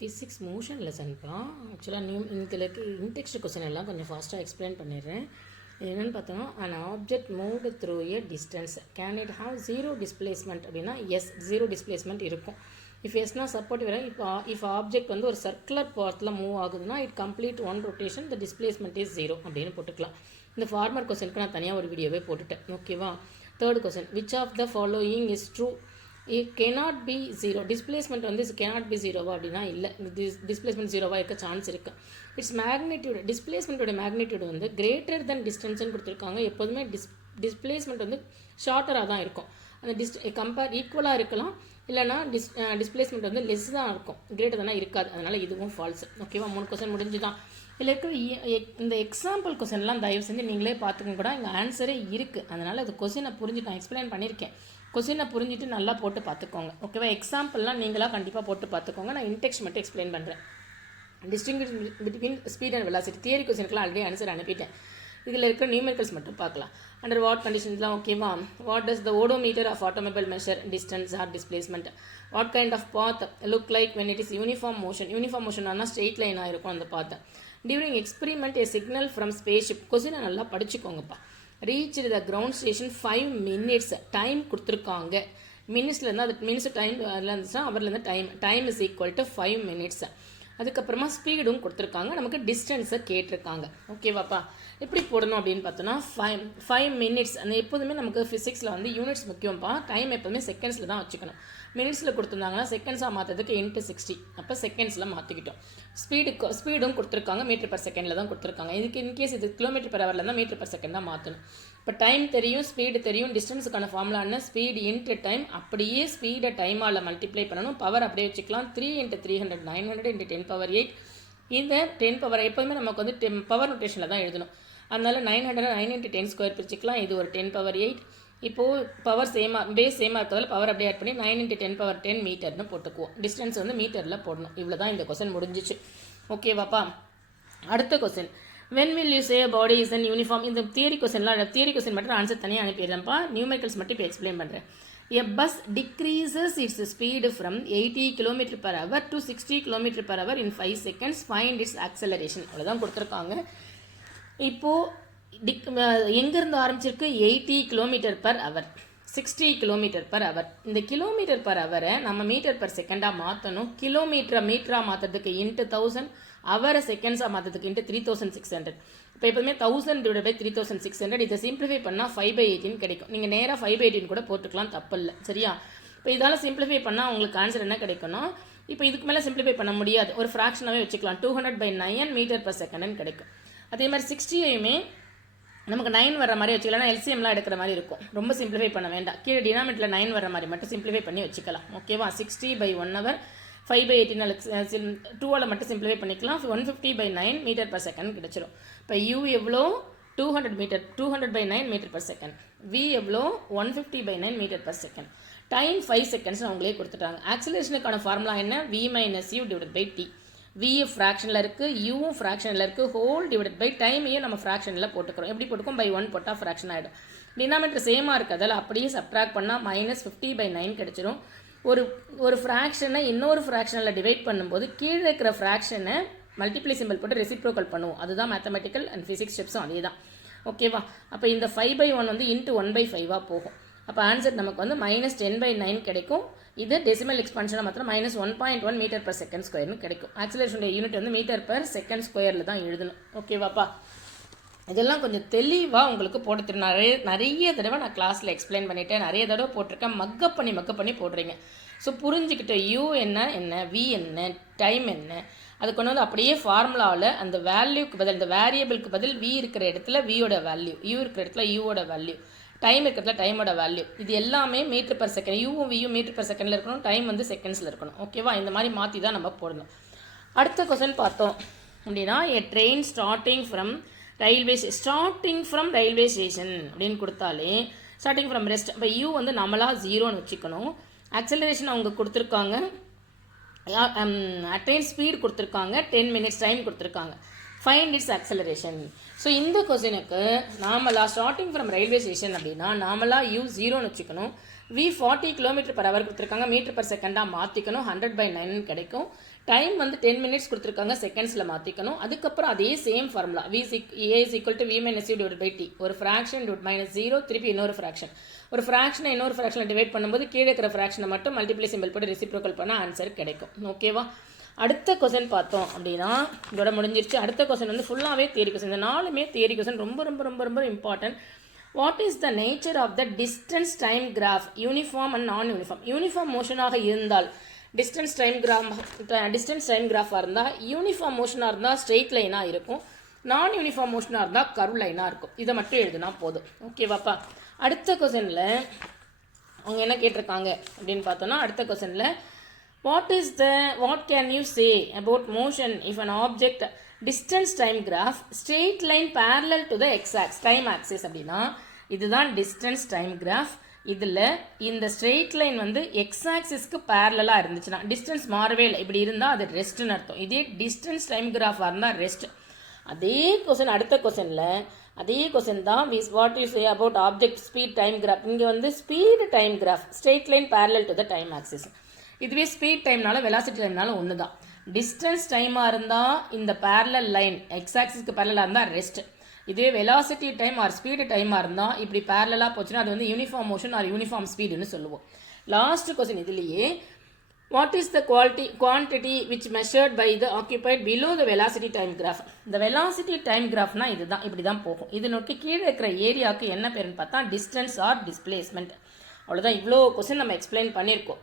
Physics motion லெசன்ப்பா. ஆக்சுவலாக இதில் இன்டெக்ஸ்ட் question எல்லாம் கொஞ்சம் ஃபாஸ்ட்டாக எக்ஸ்பிளைன் பண்ணிடுறேன். என்னென்னு பார்த்தோன்னா, an object moved through a distance, can it have zero displacement அப்படின்னா எஸ், ஜீரோ டிஸ்பிளேஸ்மெண்ட் இருக்கும். இஃப் எஸ்னா சப்போர்ட் வர இஃப் ஆப்ஜெக்ட் வந்து ஒரு சர்க்குலர் பாத்தில் மூவ் ஆகுதுன்னா it complete one rotation the displacement is zero அப்படின்னு போட்டுக்கலாம். இந்த ஃபார்மர் கொஸ்டினுக்கு நான் தனியாக ஒரு வீடியோவே போட்டுட்டேன். ஓகேவா? Third question, which of the following is true? It cannot be zero. Displacement வந்து cannot be ஜீரோவா அப்படின்னா இல்லை, டிஸ்பிளேஸ்மெண்ட் ஜீரோவாக இருக்க சான்ஸ் இருக்குது. இட்ஸ் மேக்னிடியூட், டிஸ்பிளேஸ்மெண்ட்டோட மேக்னிடியூட் வந்து கிரேட்டர் தென் டிஸ்டன்ஸ்னு கொடுத்துருக்காங்க. எப்போதுமே டிஸ்பிளேஸ்மெண்ட் வந்து ஷார்ட்டராக தான் இருக்கும். அந்த கம்பேர் ஈக்குவலாக இருக்கலாம், இல்லைனா டிஸ்பிளேஸ்மெண்ட் வந்து லெஸ் தான் இருக்கும், கிரேட்டர் தானே இருக்காது. அதனால் இதுவும் ஃபால்ஸ். ஓகேவா? 3 கொஸ்டின் முடிஞ்சு தான். இல்லை இந்த எக்ஸாம்பிள் கொஸ்டின்லாம் தயவு செஞ்சு நீங்களே பார்த்துக்கோங்க. கூட இங்கே ஆன்சரே இருக்குது. அதனால் அது கொஸ்டினை புரிஞ்சு நான் எக்ஸ்பிளைன் பண்ணியிருக்கேன். கொஸ்டினை புரிஞ்சுட்டு நல்லா போட்டு பார்த்துக்கோங்க. ஓகேவா? எக்ஸாம்பிள்லாம் நீங்களாக கண்டிப்பாக போட்டு பார்த்துக்கோங்க. நான் இன்டெக்ஸ்ட் மட்டும் எக்ஸ்பிளைன் பண்ணுறேன். Distinguish between speed and velocity theory கொஸ்டினுக்குலாம் ஆல்ரெடி ஆன்சர் அனுப்பிட்டேன். இதில் இருக்கிற நியூமெரிக்கல்ஸ் மட்டும் பார்க்கலாம். அண்டர் வாட் கண்டிஷன்ஸ்லாம் ஓகேவா? What does the odometer of automobile measure distance or displacement? What kind of path look like when it is uniform motion? Uniform motion ஆனால் straight லைனாக இருக்கும் அந்த பாத்தை. During experiment a signal from spaceship. கொஸ்டினை நல்லா படிச்சுக்கோங்கப்பா. Reach the ground station 5 minutes time கொடுத்துருக்காங்க. மினிட்ஸ்லேருந்து அது மினிட்ஸ் டைம் இருந்துச்சுன்னா அவர்லேருந்து time is equal to 5 minutes. அதுக்கப்புறமா ஸ்பீடும் கொடுத்துருக்காங்க, நமக்கு டிஸ்டன்ஸை கேட்டிருக்காங்க. ஓகேவாப்பா? எப்படி போடணும் அப்படின்னு பார்த்தோன்னா 5 minutes. அந்த எப்போதுமே நமக்கு ஃபிசிக்ஸில் வந்து யூனிட்ஸ் முக்கியம்ப்பா. டைம் எப்போதுமே செகண்ட்ஸில் தான் வச்சுக்கணும். மினிட்ஸில் கொடுத்துருந்தாங்கன்னா செகண்ட்ஸாக மாற்றுறதுக்கு × 60, அப்போ செகண்ட்ஸில் மாற்றிக்கிட்டோம். ஸ்பீடும் கொடுத்துருக்காங்க, மீட்டர் பர் செகண்டில் தான் கொடுத்துருக்காங்க. இதுக்கு இன்கேஸ் இது கிலோமீட்டர் பர் ஹவரில் தான் மீட்டர் பர் செகண்ட் தான் மாற்றணும். இப்போ டைம் தெரியும், ஸ்பீடு தெரியும், டிஸ்டன்ஸுக்கான ஃபார்முலான ஸ்பீடு × டைம். அப்படியே ஸ்பீடை டைமால் மல்டிப்ளை பண்ணணும். பவர் அப்படியே வச்சுக்கலாம். 3 × 300 900 × 10⁸. இந்த 10 எப்போதுமே நமக்கு வந்து பவர் நோட்டேஷனில் தான் எழுதணும். அதனால 900 9 × 10² பிரிச்சுக்கலாம். இது ஒரு 10⁸. இப்போது பவர் பேஸ் சேமாக இருக்கிறதால பவர் அப்படியே ஆட் பண்ணி 9 × 10⁻10 மீட்டர்னு போட்டுக்குவோம். டிஸ்டன்ஸ் வந்து மீட்டரில் போடணும். இவ்வளோ தான் இந்த கொஸ்டின் முடிஞ்சிச்சு. ஓகேவாப்பா? அடுத்த question, when will you say a body is an uniform? இந்த தியரி கொஸ்டின் மட்டும் நான் ஆன்சர் தனியாக அனுப்பிடுறேன்ப்பா. நியூமெரிக்கல்ஸ் மட்டும் இப்போ எக்ஸ்பிளைன் பண்ணுறேன். A bus decreases its speed from 80 km/h to 60 km/h in 5 seconds. Find its acceleration. அவ்வளோதான் கொடுத்துருக்காங்க. இப்போது எங்கேருந்து ஆரம்பிச்சிருக்கு? 80 km/h 60 km/h. இந்த km/h நம்ம மீட்டர் பர் செகண்டாக மாற்றணும். மீட்டராக மாற்றுறதுக்கு × 1000, ஹவரை செகண்ட்ஸாக மாற்றுறதுக்கு × 3600. இப்போ எப்போதுமே 1000 / 3600. இதை சிம்பிளிஃபை பண்ணால் 5/18 கிடைக்கும். நீங்கள் நேராக 5/18 கூட போட்டுக்கலாம், தப்பு இல்லை. சரியா? இப்போ இதால் சிம்பிளிஃபை பண்ணால் உங்களுக்கு ஆன்சர் என்ன கிடைக்கும்னா, இப்போ இதுக்கு மேலே சிம்பிளிஃபை பண்ண முடியாது, ஒரு ஃப்ராக்ஷனாகவே வச்சுக்கலாம். 200/9 மீட்டர் பர் செகண்ட்னு கிடைக்கும். அதே மாதிரி 60யுமே நமக்கு 9 வர மாதிரி வச்சுக்கலாம். எல்சிஎம்லாம் எடுக்கிற மாதிரி இருக்கும். ரொம்ப சிம்பிளிஃபை பண்ண வேண்டாம். கீழே டினாமினேட்டரில் 9 வர மாதிரி மட்டும் சிம்பிளிஃபை பண்ணி வச்சுக்கலாம். ஓகேவா? 60/1 hour 5/18 2ஆல் மட்டும் சிம்பிளிஃபை பண்ணிக்கலாம். 150/9 மீட்டர் பர் செகண்ட் கிடச்சிரும். இப்போ U எவ்வளோ? 200/9 மீட்டர் பர் செகண்ட். V எவ்வளோ? 150/9 metre per second. Time 5 seconds அவங்களே கொடுத்துட்டாங்க. ஆக்சிலரேஷனுக்கான ஃபார்முலா என்ன? V - U / T. V ஃப்ராக்ஷனில் இருக்குது, யூவும் ஃப்ராக்ஷனில் இருக்குது, ஹோல் டிவைடட் பை டைமையும் நம்ம ஃப்ராக்ஷனில் போட்டுக்கிறோம். எப்படி போட்டுக்கோம்? by 1 போட்டால் ஃப்ராக்ஷன் ஆகிடும். டினாமினேட்டர் சேமாக இருக்கிறதால அப்படியே சப்ட்ராக்ட் பண்ணால் -50/9 கிடச்சிரும். ஒரு ஃப்ராக்ஷனை இன்னொரு ஃப்ராக்ஷனில் டிவைட் பண்ணும்போது கீழே இருக்கிற ஃப்ராக்ஷனை மல்டிப்ளை சிம்பிள் போட்டு ரெசிப்ரோக்கல் பண்ணுவோம். அதுதான் மேத்தமெட்டிக்கல் அண்ட் ஃபிசிக்ஸ் ஸ்டெப்ஸும் அதே தான். ஓகேவா? அப்போ இந்த 5/1 வந்து × 1/5 போகும். அப்போ ஆன்சர் நமக்கு வந்து -10/9 கிடைக்கும். இது டெசிமல் எக்ஸ்பான்ஷனாக மாத்திரம் -1.1 மீட்டர் பர் செகண்ட் ஸ்கொயர்னு கிடைக்கும். ஆக்சிலரேஷனுடைய யூனிட் வந்து மீட்டர் பர் செகண்ட் ஸ்கொயரில் தான் எழுதணும். ஓகேவாப்பா? இதெல்லாம் கொஞ்சம் தெளிவாக உங்களுக்கு போட்டு தரும். நிறைய தடவை நான் கிளாஸில் எக்ஸ்பிளைன் பண்ணிவிட்டேன், நிறைய தடவை போட்டிருக்கேன். மக்கப் பண்ணி போடுறீங்க. ஸோ புரிஞ்சுக்கிட்ட U என்ன, V என்ன, டைம் என்ன, அது கொண்டு வந்து அப்படியே ஃபார்முலாவில் அந்த வேல்யூக்கு பதில், இந்த வேரியபிளுக்கு பதில் V இருக்கிற இடத்துல Vயோட வேல்யூ, U இருக்கிற இடத்துல Uவோட வேல்யூ, டைம் இருக்கிறதுல டைமோட வேல்யூ, இது எல்லாமே மீட்டர் பர் செகண்ட். யூவும் வியும் மீட்டர் பர் செகண்டில் இருக்கணும், டைம் வந்து செகண்ட்ஸில் இருக்கணும். ஓகேவா? இந்த மாதிரி மாற்றி தான் நம்ம போடணும். அடுத்த கொஸ்டின் பார்த்தோம் அப்படின்னா, a train starting from railway station அப்படின்னு கொடுத்தாலே ஸ்டார்டிங் ஃப்ரம் ரெஸ்ட். இப்போ யூ வந்து நம்மளாக 0ன்னு வச்சுக்கணும். ஆக்சலரேஷன் அவங்க கொடுத்துருக்காங்க, ட்ரெயின் ஸ்பீட் கொடுத்துருக்காங்க, 10 minutes டைம் கொடுத்துருக்காங்க. Find it's acceleration. ஸோ இந்த கொஸ்டினுக்கு நாமளாக ஸ்டார்டிங் ஃப்ரம் ரயில்வே ஸ்டேஷன் அப்படின்னா நாமளாக U 0ன்னு வச்சுக்கணும். V 40 km/h கொடுத்துருக்காங்க, மீட்டர் பர் செகண்டாக மாற்றிக்கணும். 100/9 கிடைக்கும். டைம் வந்து 10 மினிட்ஸ் கொடுத்துருக்காங்க, செகண்ட்ஸில் மாற்றிக்கணும். அதுக்கப்புறம் அதே same formula a is equal to v minus u divide by t, ஒரு ஃப்ராக்ஷன் மைனஸ் 0, திருப்பி இன்னொரு ஃப்ராக்ஷன். ஒரு ஃப்ராக்ஷனை இன்னொரு ஃப்ராக்ஷனை டிவைட் பண்ணும்போது கீழே இருக்கிற ஃப்ராக்ஷனை மட்டும் மல்டிப்ளை சிம்பிள் போட்டு ரெசிப்ரோக்கல் பண்ணால் ஆன்சர் கிடைக்கும். ஓகேவா? அடுத்த கொஸ்டின் பார்த்தோம் அப்படின்னா இதோட முடிஞ்சிருச்சு. அடுத்த கொஸ்டின் வந்து ஃபுல்லாகவே தியரி கொஸ்டின். இந்த 4மே தியரி கொஸ்டின், ரொம்ப ரொம்ப ரொம்ப ரொம்ப important. What is the nature of the distance time graph uniform and non uniform? Uniform மோஷனாக இருந்தால் டிஸ்டன்ஸ் டைம் கிராஃபாக இருந்தால், யூனிஃபார்ம் மோஷனாக இருந்தால் ஸ்ட்ரெயிட் லைனாக இருக்கும், நான் யூனிஃபார்ம் மோஷனாக இருந்தால் கர்வ் லைனாக இருக்கும். இதை மட்டும் எழுதுனா போதும். ஓகேவாப்பா? அடுத்த கொஸ்டினில் அவங்க என்ன கேட்டிருக்காங்க அப்படின்னு பார்த்தோன்னா, அடுத்த கொஸ்டினில் what can you say about motion if an object distance time graph straight line parallel to the time axis அப்படின்னா இதுதான் டிஸ்டன்ஸ் டைம் கிராஃப். இதில் இந்த ஸ்ட்ரெயிட் லைன் வந்து எக்ஸ் ஆக்சிஸ்க்கு பேரலாக இருந்துச்சுன்னா, டிஸ்டன்ஸ் மாறவே இல்லை, இப்படி இருந்தால் அது ரெஸ்ட்டுன்னு அர்த்தம். இதே டிஸ்டன்ஸ் டைம் கிராஃபாக இருந்தால் ரெஸ்ட். அதே கொஸ்டின் அடுத்த கொஸ்டினில் அதே கொஸ்டின் தான், what you say about object speed time graph. இங்கே வந்து speed time graph straight line parallel to the time axis. இதுவே ஸ்பீட் டைம்னால வெலாசிட்டி டைம்னால ஒன்று தான். டிஸ்டன்ஸ் டைமாக இருந்தால் இந்த parallel லைன் எக்ஸ் ஆக்சிஸ்க்கு பேரலாக இருந்தால் ரெஸ்ட். இதே வெலாசிட்டி டைம் ஆர் ஸ்பீடு டைமாக இருந்தால் இப்படி பேரலாக போச்சுன்னா அது வந்து யூனிஃபார்ம் மோஷன் ஆர் யூனிஃபார்ம் ஸ்பீடுன்னு சொல்லுவோம். லாஸ்ட் கொஸ்டின் இதுலேயே, what is the quantity which measured by the occupied below the velocity time graph? இந்த வெலாசிட்டி டைம் கிராஃப்னா இதுதான், இப்படி தான் போகும். இது நோக்கி கீழே இருக்கிற ஏரியாவுக்கு என்ன பேருன்னு பார்த்தா டிஸ்டன்ஸ் ஆர் டிஸ்பிளேஸ்மெண்ட். அவ்வளோதான். இவ்வளோ கொஸ்டின் நம்ம எக்ஸ்பிளைன் பண்ணியிருக்கோம்.